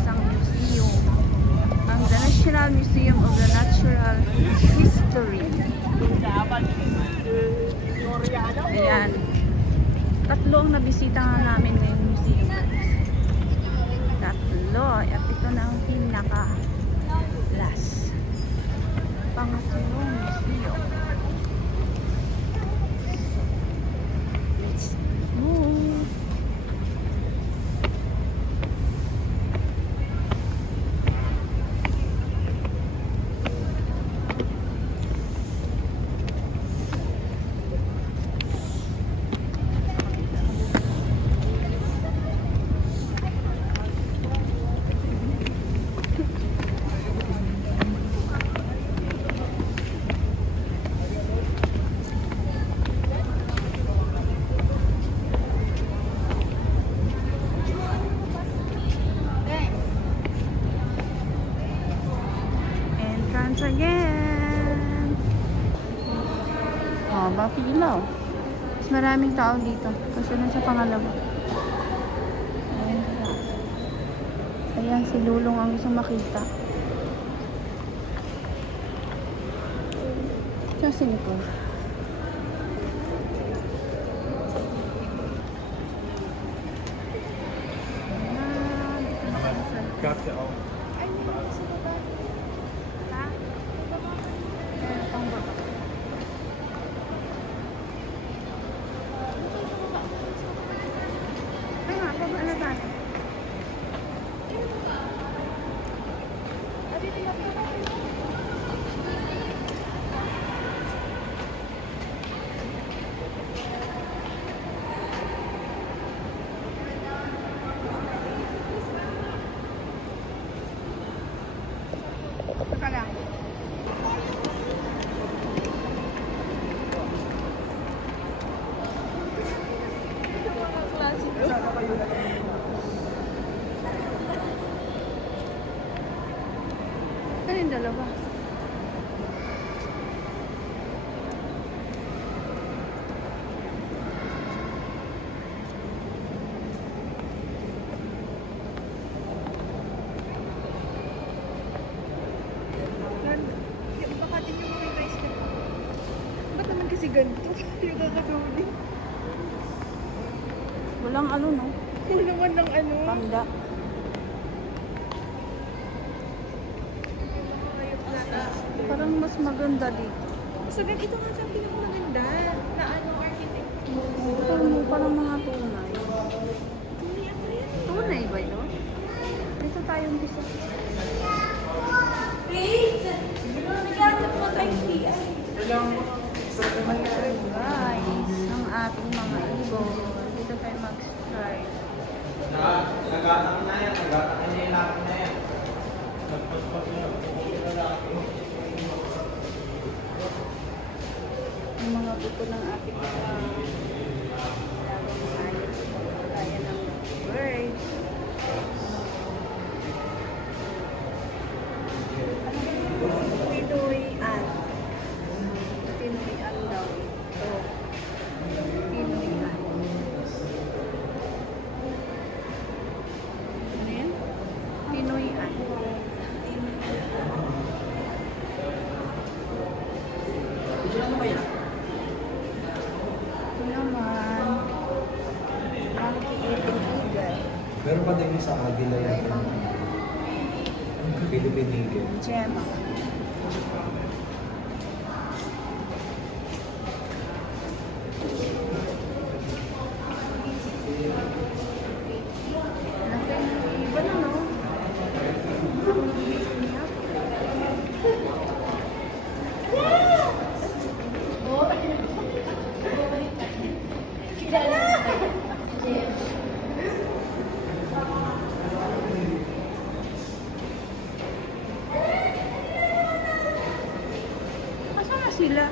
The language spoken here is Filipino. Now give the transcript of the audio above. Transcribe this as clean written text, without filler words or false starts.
isang museum. Ang The National Museum of the Natural History. Ayan. Tatlo ang nabisita nga namin ngayong museum. Tatlo. At ito na ang pinaka last. Pangatlong museum. Let's go. Entrance again. Haba pila. Mas maraming tao dito. Kasi na sa pangalawa. Ayan siya. Ayan si Lulong ang gusto makita. Siya si Nicole. Ayan. Dito na kami sa Kanin dalawa. Baka din yung mga guys na ba't naman kasi ganito? Yung gagawin. Walang ano, no? Wala naman ng ano. Panda. Parang mas maganda dito. So, ito nga siyang pinakamaganda na ano, architecture. Parang mga tunay. Hindi ako yan. Tunay ba yun? Dito tayong gusto. Wait! Naghanap mo tayo PI. Ayan guys, ang ating mga ibon. Dito tayo mag-strike. Nagatakan na yan, nagatakan niya yung lahat na yan. Yung mga buto ng ating mga ayos. Kaya ng birds. Pinoy-an. Pinoy-an daw. Ito. Pinoy-an. Ano yan? Pinoy-an. Ito naman. Monkey-eating-eagle. Meron pa din sa Agila yan. Philippine Eagle. Gemma. Iba na, no? Saan na sila?